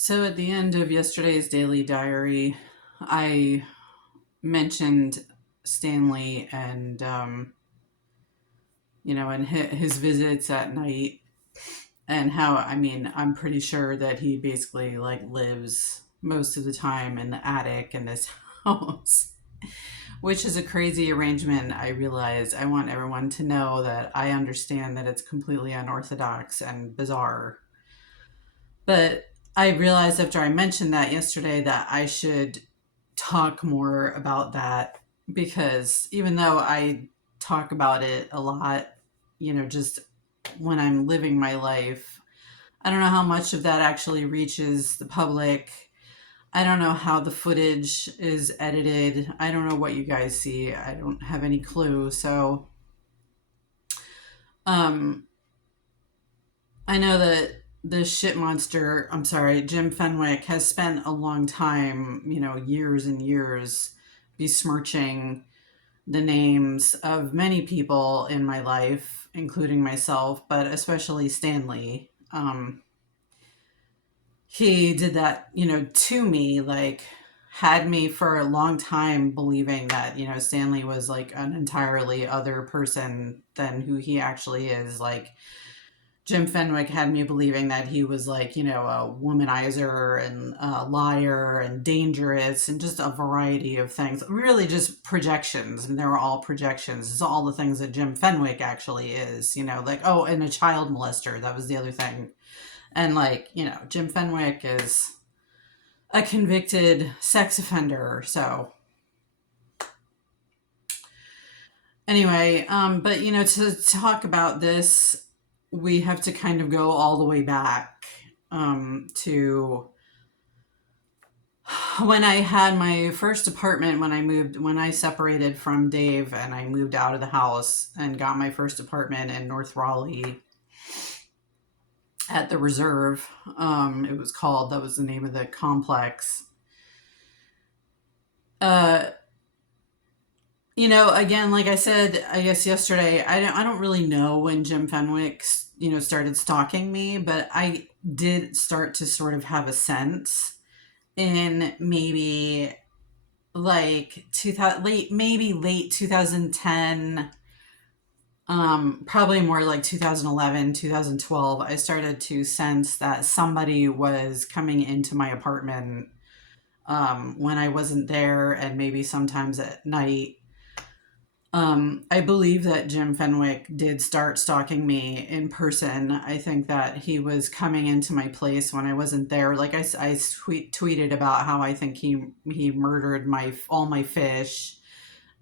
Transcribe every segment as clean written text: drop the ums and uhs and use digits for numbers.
So at the end of yesterday's daily diary, I mentioned Stanley and and his visits at night, and how I'm pretty sure that he basically like lives most of the time in the attic in this house, which is a crazy arrangement. I realize I want everyone to know that I understand that it's completely unorthodox and bizarre. But I realized after I mentioned that yesterday that I should talk more about that, because even though I talk about it a lot, just when I'm living my life, I don't know how much of that actually reaches the public. I don't know how the footage is edited. I don't know what you guys see. I don't have any clue. So, um, I know that the shit monster, I'm sorry, Jim Fenwick, has spent a long time, years and years, besmirching the names of many people in my life, including myself, but especially Stanley. He did that, to me, like, had me for a long time believing that, Stanley was like an entirely other person than who he actually is. Like, Jim Fenwick had me believing that he was like, a womanizer and a liar and dangerous and just a variety of things. Really just projections. And they were all projections. It's all the things that Jim Fenwick actually is, like, oh, and a child molester. That was the other thing. And like, Jim Fenwick is a convicted sex offender. So anyway, but to talk about this, we have to kind of go all the way back to when I had my first apartment, when I separated from Dave and I moved out of the house and got my first apartment in North Raleigh at the Reserve. That was the name of the complex. Uh, again, like I said, I guess yesterday, I don't really know when Jim Fenwick, started stalking me, but I did start to sort of have a sense in maybe like 2000, late 2010, probably more like 2011, 2012. I started to sense that somebody was coming into my apartment when I wasn't there, and maybe sometimes at night. I believe that Jim Fenwick did start stalking me in person. I think that he was coming into my place when I wasn't there. Like tweeted about how I think he murdered all my fish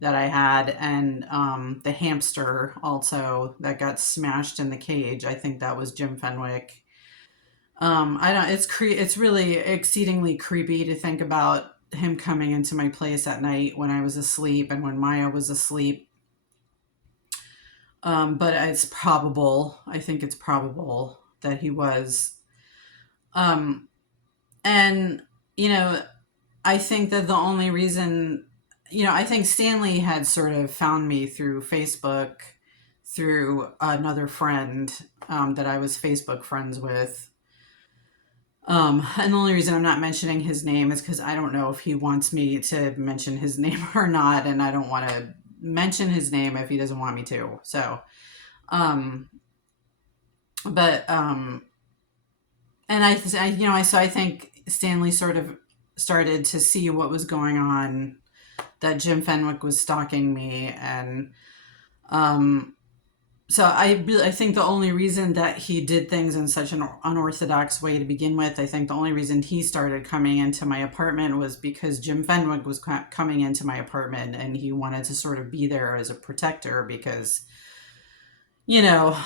that I had, and the hamster also that got smashed in the cage. I think that was Jim Fenwick. I don't. It's really exceedingly creepy to think about him coming into my place at night when I was asleep and when Maya was asleep. But it's probable. I think it's probable that he was. Um, and you know, I think that the only reason, I think Stanley had sort of found me through Facebook, through another friend that I was Facebook friends with. And the only reason I'm not mentioning his name is because I don't know if he wants me to mention his name or not, and I don't want to mention his name if he doesn't want me to. So, um, but and I think Stanley sort of started to see what was going on, that Jim Fenwick was stalking me, and um, so I think the only reason that he did things in such an unorthodox way to begin with, I think the only reason he started coming into my apartment was because Jim Fenwick was coming into my apartment, and he wanted to sort of be there as a protector, because, you know,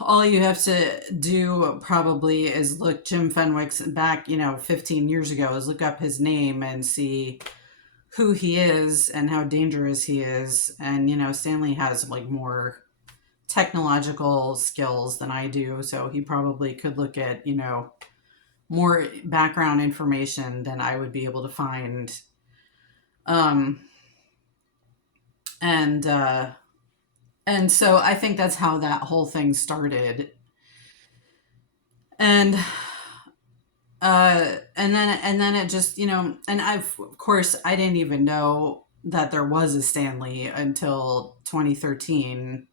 all you have to do probably is look Jim Fenwick's back, 15 years ago, is look up his name and see who he is and how dangerous he is. And, Stanley has like more technological skills than I do, so he probably could look at, more background information than I would be able to find. Um, and and so I think that's how that whole thing started. And And then it just, and of course I didn't even know that there was a Stanley until 2013.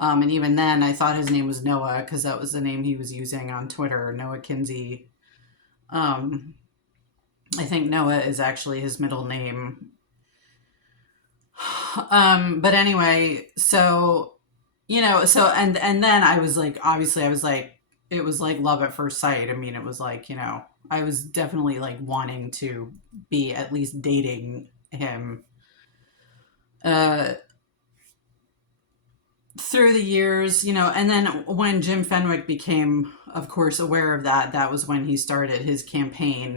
And even then I thought his name was Noah because that was the name he was using on Twitter, Noah Kinsey. um I think Noah is actually his middle name. But anyway, so and then I was like, obviously I was like, it was like love at first sight. I mean, it was like, I was definitely like wanting to be at least dating him. uh Through the years, and then when Jim Fenwick became, of course, aware of that, that was when he started his campaign,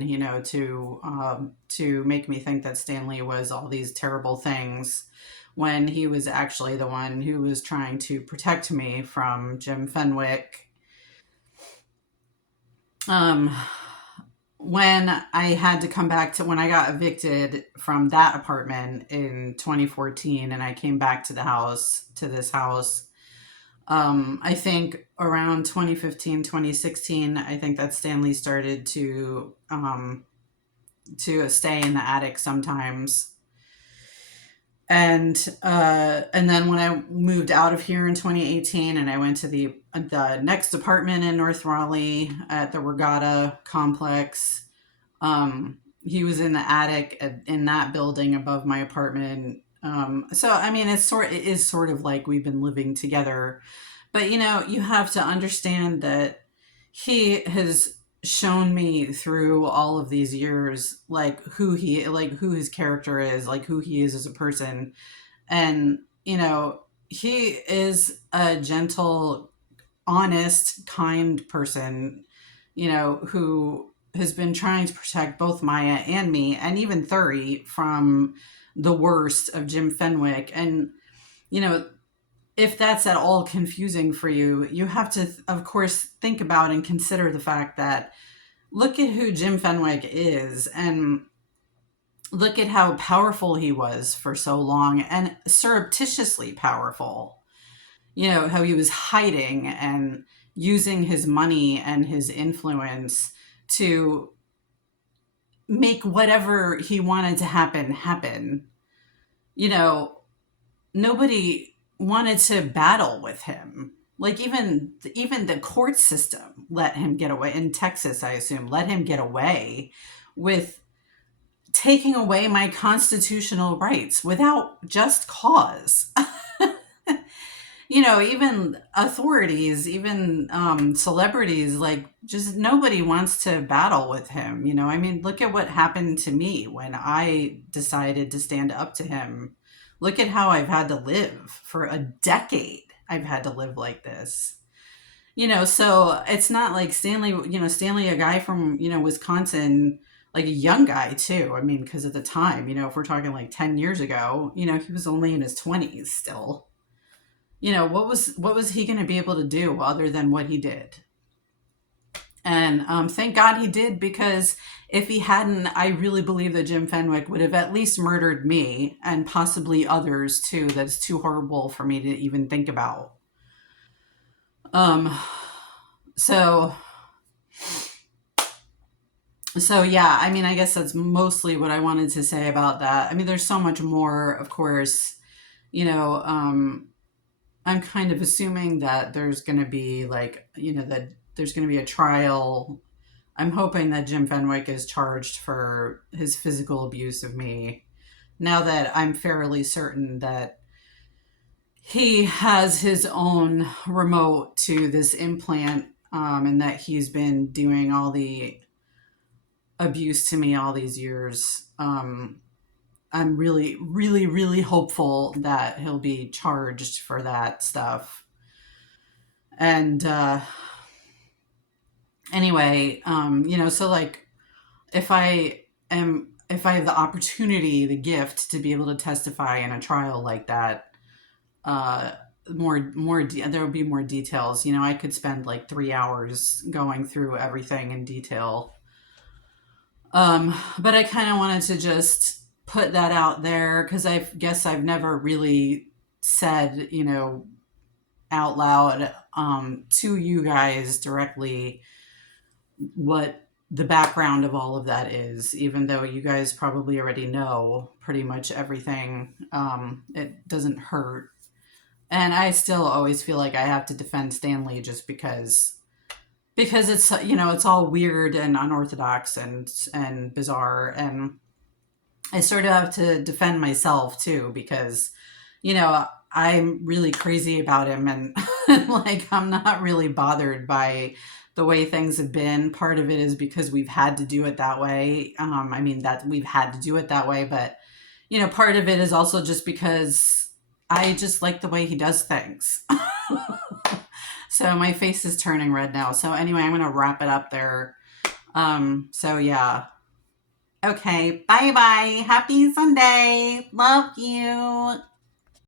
to make me think that Stanley was all these terrible things, when he was actually the one who was trying to protect me from Jim Fenwick. Um, when I had to come back to when I got evicted from that apartment in 2014, and I came back to this house, I think around 2015, 2016, I think that Stanley started to stay in the attic sometimes. And then when I moved out of here in 2018 and I went to the next apartment in North Raleigh at the Regatta complex, he was in the attic in that building above my apartment. So I mean, it is sort of like we've been living together. But you have to understand that he has shown me through all of these years, like who his character is, like who he is as a person. And he is a gentle, honest, kind person, who has been trying to protect both Maya and me, and even Thury, from the worst of Jim Fenwick. And you know if that's at all confusing for you, you have to, of course, think about and consider the fact that, look at who Jim Fenwick is, and look at how powerful he was for so long, and surreptitiously powerful. How he was hiding and using his money and his influence to make whatever he wanted to happen. You know, Nobody wanted to battle with him. Like, even the court system let him get away in Texas, I assume, let him get away with taking away my constitutional rights without just cause. Even authorities, even celebrities, like, just nobody wants to battle with him. I mean, look at what happened to me when I decided to stand up to him. Look at how I've had to live for a decade. I've had to live like this. So it's not like Stanley, a guy from, Wisconsin, like a young guy too. I mean, because at the time, if we're talking like 10 years ago, he was only in his 20s still. What was he going to be able to do other than what he did? And thank God he did, because if he hadn't, I really believe that Jim Fenwick would have at least murdered me, and possibly others too. That's too horrible for me to even think about. Um, so, so yeah, I mean, I guess that's mostly what I wanted to say about that. I mean, there's so much more, of course. You know, um, I'm kind of assuming that there's going to be that there's going to be a trial. I'm hoping that Jim Fenwick is charged for his physical abuse of me. Now that I'm fairly certain that he has his own remote to this implant, and that he's been doing all the abuse to me all these years. I'm really, really, really hopeful that he'll be charged for that stuff. And anyway, so like, if I have the opportunity, the gift to be able to testify in a trial like that, uh, there will be more details. I could spend like 3 hours going through everything in detail. But I kind of wanted to just put that out there because I guess I've never really said, out loud, to you guys directly, what the background of all of that is, even though you guys probably already know pretty much everything. It doesn't hurt. And I still always feel like I have to defend Stanley just because it's, it's all weird and unorthodox and bizarre, and I sort of have to defend myself too because I'm really crazy about him, and like I'm not really bothered by the way things have been. Part of it is because we've had to do it that way. I mean that we've had to do it that way, but part of it is also just because I just like the way he does things. So my face is turning red now. So anyway, I'm gonna wrap it up there. So yeah. Okay, bye bye. Happy Sunday. Love you.